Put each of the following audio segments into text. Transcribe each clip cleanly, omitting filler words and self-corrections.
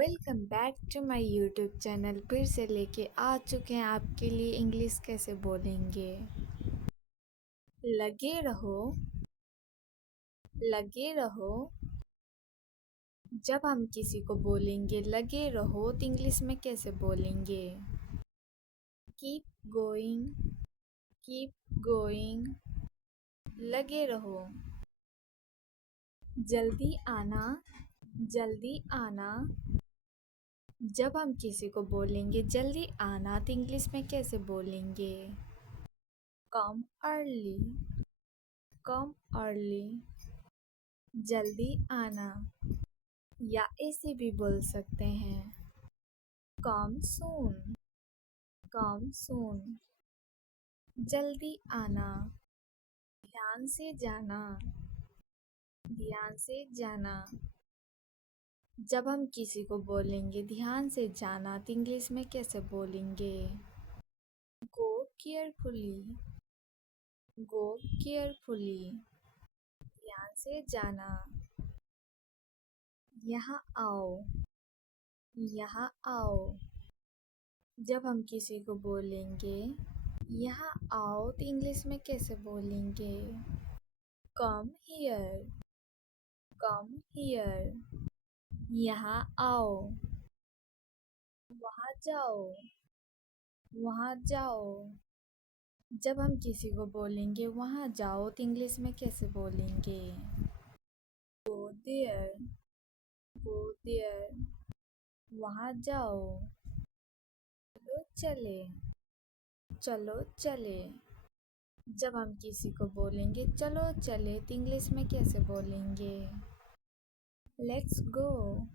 Welcome back to my YouTube channel. फिर से लेके आ चुके हैं आपके लिए इंग्लिश कैसे बोलेंगे। लगे रहो, लगे रहो। जब हम किसी को बोलेंगे लगे रहो तो इंग्लिश में कैसे बोलेंगे। Keep going, keep going. लगे रहो। जल्दी आना, जल्दी आना। जब हम किसी को बोलेंगे जल्दी आना तो इंग्लिश में कैसे बोलेंगे। कम अर्ली, कम अर्ली। जल्दी आना, या ऐसे भी बोल सकते हैं कम सून, कम सून। जल्दी आना, ध्यान से जाना, ध्यान से जाना। जब हम किसी को बोलेंगे ध्यान से जाना तो इंग्लिश में कैसे बोलेंगे। गो केयरफुली, गो केयरफुली। ध्यान से जाना। यहाँ आओ, यहाँ आओ। जब हम किसी को बोलेंगे यहाँ आओ तो इंग्लिश में कैसे बोलेंगे। Come here, come here. यहाँ आओ। वहाँ जाओ, वहाँ जाओ। जब हम किसी को बोलेंगे वहाँ जाओ तो इंग्लिश में कैसे बोलेंगे। Go there, go there. वहाँ जाओ। चलो चले, चलो चले। जब हम किसी को बोलेंगे चलो चले तो इंग्लिश में कैसे बोलेंगे। Let's go,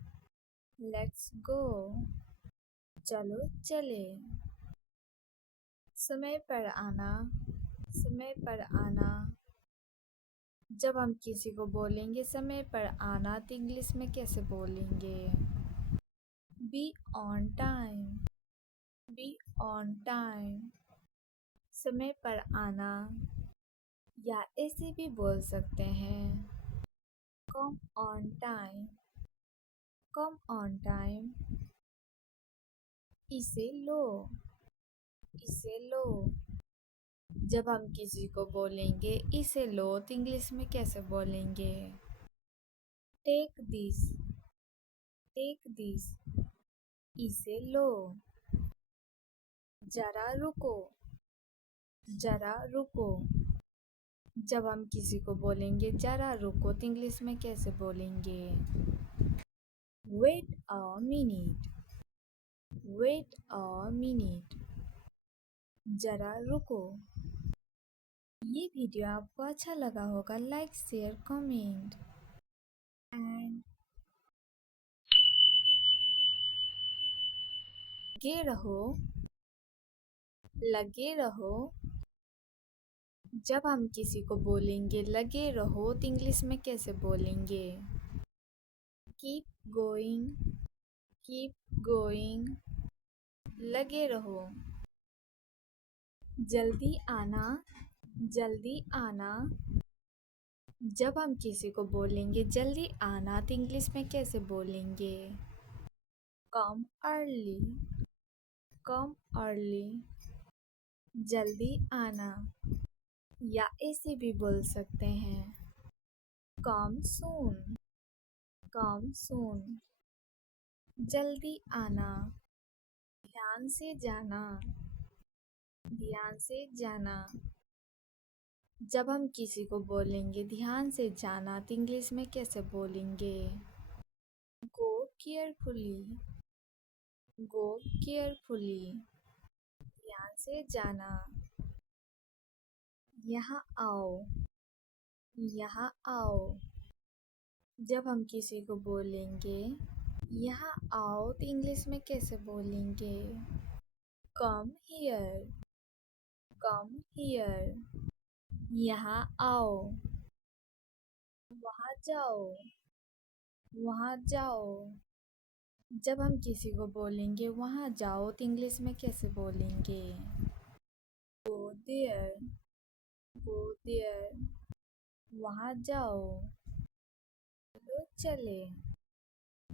let's go. चलो चले। समय पर आना, समय पर आना। जब हम किसी को बोलेंगे समय पर आना तो इंग्लिश में कैसे बोलेंगे। Be on time, be on time. समय पर आना, या ऐसे भी बोल सकते हैं come on time, come on time. इसे लो, इसे लो। जब हम किसी को बोलेंगे इसे लो तो इंग्लिश में कैसे बोलेंगे। Take this, take this. इसे लो। जरा रुको, जरा रुको। जब हम किसी को बोलेंगे जरा रुको तो इंग्लिश में कैसे बोलेंगे। Wait a minute, wait a minute. जरा रुको। ये वीडियो आपको अच्छा लगा होगा, लाइक शेयर कमेंट एंड लगे रहो, लगे रहो। जब हम किसी को बोलेंगे लगे रहो तो इंग्लिश में कैसे बोलेंगे। Keep going, keep going. लगे रहो। जल्दी आना, जल्दी आना। जब हम किसी को बोलेंगे जल्दी आना तो इंग्लिश में कैसे बोलेंगे। कम अर्ली, कम अर्ली। जल्दी आना, या ऐसे भी बोल सकते हैं कम सून, कम सून। जल्दी आना, ध्यान से जाना, ध्यान से जाना। जब हम किसी को बोलेंगे ध्यान से जाना तो इंग्लिश में कैसे बोलेंगे। गो केयरफुली, गो केयरफुली। ध्यान से जाना। यहाँ आओ, यहाँ आओ। जब हम किसी को बोलेंगे यहाँ आओ तो इंग्लिश में कैसे बोलेंगे। Come here, come here. यहाँ आओ। वहाँ जाओ, वहाँ जाओ। जब हम किसी को बोलेंगे वहाँ जाओ तो इंग्लिश में कैसे बोलेंगे। Go there, go there. वहाँ जाओ। चलो चले,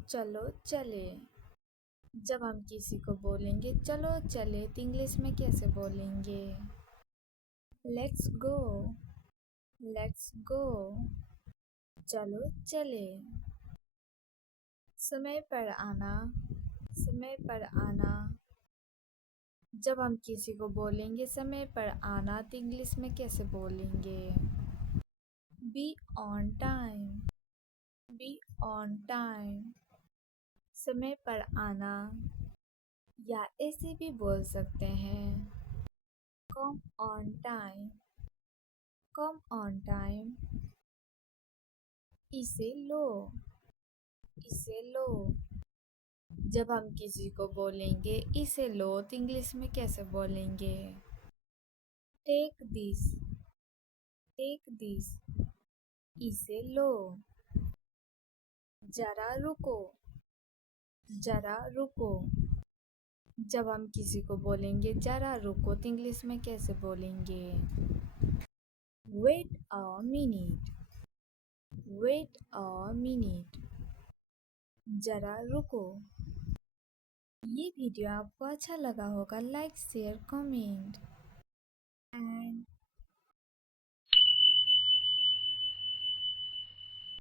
चलो चले। जब हम किसी को बोलेंगे चलो चले तो इंग्लिश में कैसे बोलेंगे? Let's go. Let's go. चलो चले। समय पर आना। समय पर आना। जब हम किसी को बोलेंगे समय पर आना तो इंग्लिश में कैसे बोलेंगे? Be on time. Be on time. समय पर आना या ऐसे भी बोल सकते हैं come on time. Come on time. इसे लो। इसे लो। जब हम किसी को बोलेंगे इसे लो तो इंग्लिश में कैसे बोलेंगे? Take this. Take this. इसे लो। जरा रुको। जरा रुको। जब हम किसी को बोलेंगे जरा रुको तो इंग्लिश में कैसे बोलेंगे? Wait a minute. Wait a minute. जरा रुको। ये वीडियो आपको अच्छा लगा होगा, लाइक शेयर कमेंट एंड